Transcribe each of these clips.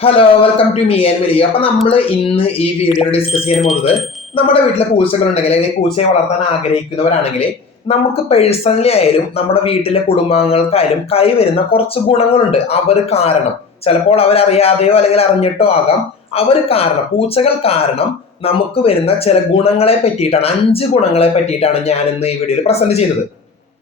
Hello welcome to me and Mili അപ്പൊ നമ്മൾ ഇന്ന് ഈ വീഡിയോ ഡിസ്കസ് ചെയ്യാൻ പോകുന്നത് നമ്മുടെ വീട്ടിലെ പൂച്ചകൾ ഉണ്ടെങ്കിൽ അല്ലെങ്കിൽ പൂച്ചയെ വളർത്താൻ ആഗ്രഹിക്കുന്നവരാണെങ്കിൽ നമുക്ക് പേഴ്സണലി ആയാലും നമ്മുടെ വീട്ടിലെ കുടുംബാംഗങ്ങൾക്കായാലും കൈവരുന്ന കുറച്ച് ഗുണങ്ങളുണ്ട്. അവർ കാരണം. ചിലപ്പോൾ അവരറിയാതെയോ അല്ലെങ്കിൽ അറിഞ്ഞിട്ടോ ആകാം. അവർ കാരണം പൂച്ചകൾ കാരണം നമുക്ക് വരുന്ന ചില ഗുണങ്ങളെ പറ്റിയിട്ടാണ് അഞ്ച് ഗുണങ്ങളെ പറ്റിയിട്ടാണ് ഞാൻ ഇന്ന് ഈ വീഡിയോയിൽ പ്രസന്റ് ചെയ്തത്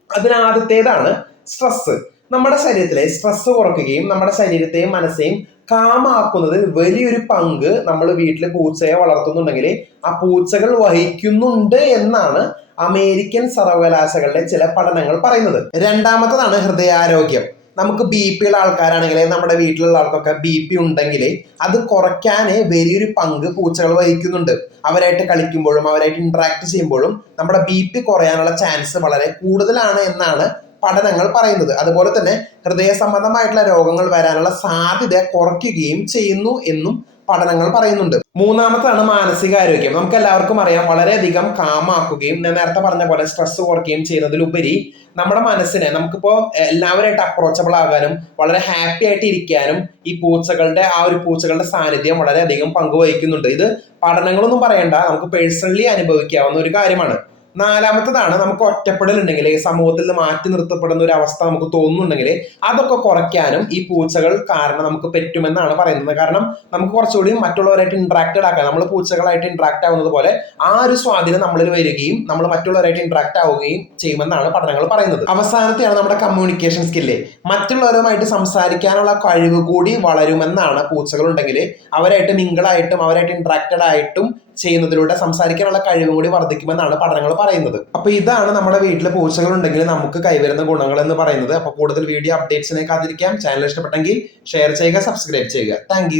അതിനാദ്യത്തേതാണ് സ്ട്രെസ് നമ്മുടെ ശരീരത്തിലെ സ്ട്രെസ് കുറയ്ക്കുകയും നമ്മുടെ ശരീരത്തെയും മനസ്സെയും കാമാക്കുന്നതിൽ വലിയൊരു പങ്ക് നമ്മൾ വീട്ടിൽ പൂച്ചയെ വളർത്തുന്നുണ്ടെങ്കിൽ ആ പൂച്ചകൾ വഹിക്കുന്നുണ്ട് എന്നാണ് അമേരിക്കൻ സർവകലാശാലകളിലെ ചില പഠനങ്ങൾ പറയുന്നത്. രണ്ടാമത്തതാണ് ഹൃദയാരോഗ്യം. നമുക്ക് ബി പി ഉള്ള ആൾക്കാരാണെങ്കിൽ നമ്മുടെ വീട്ടിലുള്ള ആൾക്കൊക്കെ ബി പി ഉണ്ടെങ്കിൽ അത് കുറയ്ക്കാൻ വലിയൊരു പങ്ക് പൂച്ചകൾ വഹിക്കുന്നുണ്ട്. അവരായിട്ട് കളിക്കുമ്പോഴും അവരായിട്ട് ഇന്ററാക്ട് ചെയ്യുമ്പോഴും നമ്മുടെ ബി പി കുറയാനുള്ള ചാൻസ് വളരെ കൂടുതലാണ് എന്നാണ് പഠനങ്ങൾ പറയുന്നത്. അതുപോലെ തന്നെ ഹൃദയ സംബന്ധമായിട്ടുള്ള രോഗങ്ങൾ വരാനുള്ള സാധ്യത കുറയ്ക്കുകയും ചെയ്യുന്നു എന്നും പഠനങ്ങൾ പറയുന്നുണ്ട്. മൂന്നാമത്താണ് മാനസികാരോഗ്യം നമുക്ക് എല്ലാവർക്കും അറിയാം വളരെയധികം കാമാക്കുകയും ഞാൻ നേരത്തെ പറഞ്ഞ പോലെ സ്ട്രെസ് കുറയ്ക്കുകയും ചെയ്യുന്നതിലുപരി നമ്മുടെ മനസ്സിനെ നമുക്കിപ്പോ എല്ലാവരുമായിട്ട് അപ്രോച്ചബിൾ ആകാനും വളരെ ഹാപ്പി ആയിട്ട് ഇരിക്കാനും ഈ പൂച്ചകളുടെ ആ ഒരു പൂച്ചകളുടെ സാന്നിധ്യം വളരെയധികം പങ്കുവഹിക്കുന്നുണ്ട്. ഇത് പഠനങ്ങളൊന്നും പറയണ്ട നമുക്ക് പേഴ്സണലി അനുഭവിക്കാവുന്ന ഒരു കാര്യമാണ്. നാലാമത്തതാണ് നമുക്ക് ഒറ്റപ്പെടൽ ഉണ്ടെങ്കിൽ സമൂഹത്തിൽ നിന്ന് മാറ്റി നിർത്തപ്പെടുന്ന ഒരു അവസ്ഥ നമുക്ക് തോന്നുന്നുണ്ടെങ്കിൽ അതൊക്കെ കുറയ്ക്കാനും ഈ പൂച്ചകൾ കാരണം നമുക്ക് പറ്റുമെന്നാണ് പറയുന്നത്. കാരണം നമുക്ക് കുറച്ചുകൂടി മറ്റുള്ളവരായിട്ട് ഇന്ററാക്റ്റഡ് ആക്കാൻ നമ്മൾ പൂച്ചകളായിട്ട് ഇന്ററാക്ട് ആവുന്നത് പോലെ ആ ഒരു സ്വാധീനം നമ്മളിൽ വരികയും നമ്മൾ മറ്റുള്ളവരായിട്ട് ഇന്ററാക്ട് ആവുകയും ചെയ്യുമെന്നാണ് പഠനങ്ങൾ പറയുന്നത്. അവസാനത്തെയാണ് നമ്മുടെ കമ്മ്യൂണിക്കേഷൻ സ്കില്ല് മറ്റുള്ളവരുമായിട്ട് സംസാരിക്കാനുള്ള കഴിവ് കൂടി വളരുമെന്നാണ് പൂച്ചകൾ ഉണ്ടെങ്കിൽ അവരായിട്ട് മിങ്കിളായിട്ടും അവരായിട്ട് ഇന്ററാക്റ്റഡ് ആയിട്ടും ചെയ്യുന്നതിലൂടെ സംസാരിക്കാനുള്ള കഴിവും കൂടി വർദ്ധിക്കുമെന്നാണ് പഠനങ്ങൾ പറയുന്നത്. അപ്പൊ ഇതാണ് നമ്മുടെ വീട്ടിൽ പൂച്ചകൾ ഉണ്ടെങ്കിൽ നമുക്ക് കൈവരുന്ന ഗുണങ്ങൾ എന്ന് പറയുന്നത്. അപ്പൊ കൂടുതൽ വീഡിയോ അപ്ഡേറ്റ്സിനെ കാത്തിരിക്കാം. ചാനൽ ഇഷ്ടപ്പെട്ടെങ്കിൽ ഷെയർ ചെയ്യുക സബ്സ്ക്രൈബ് ചെയ്യുക. താങ്ക്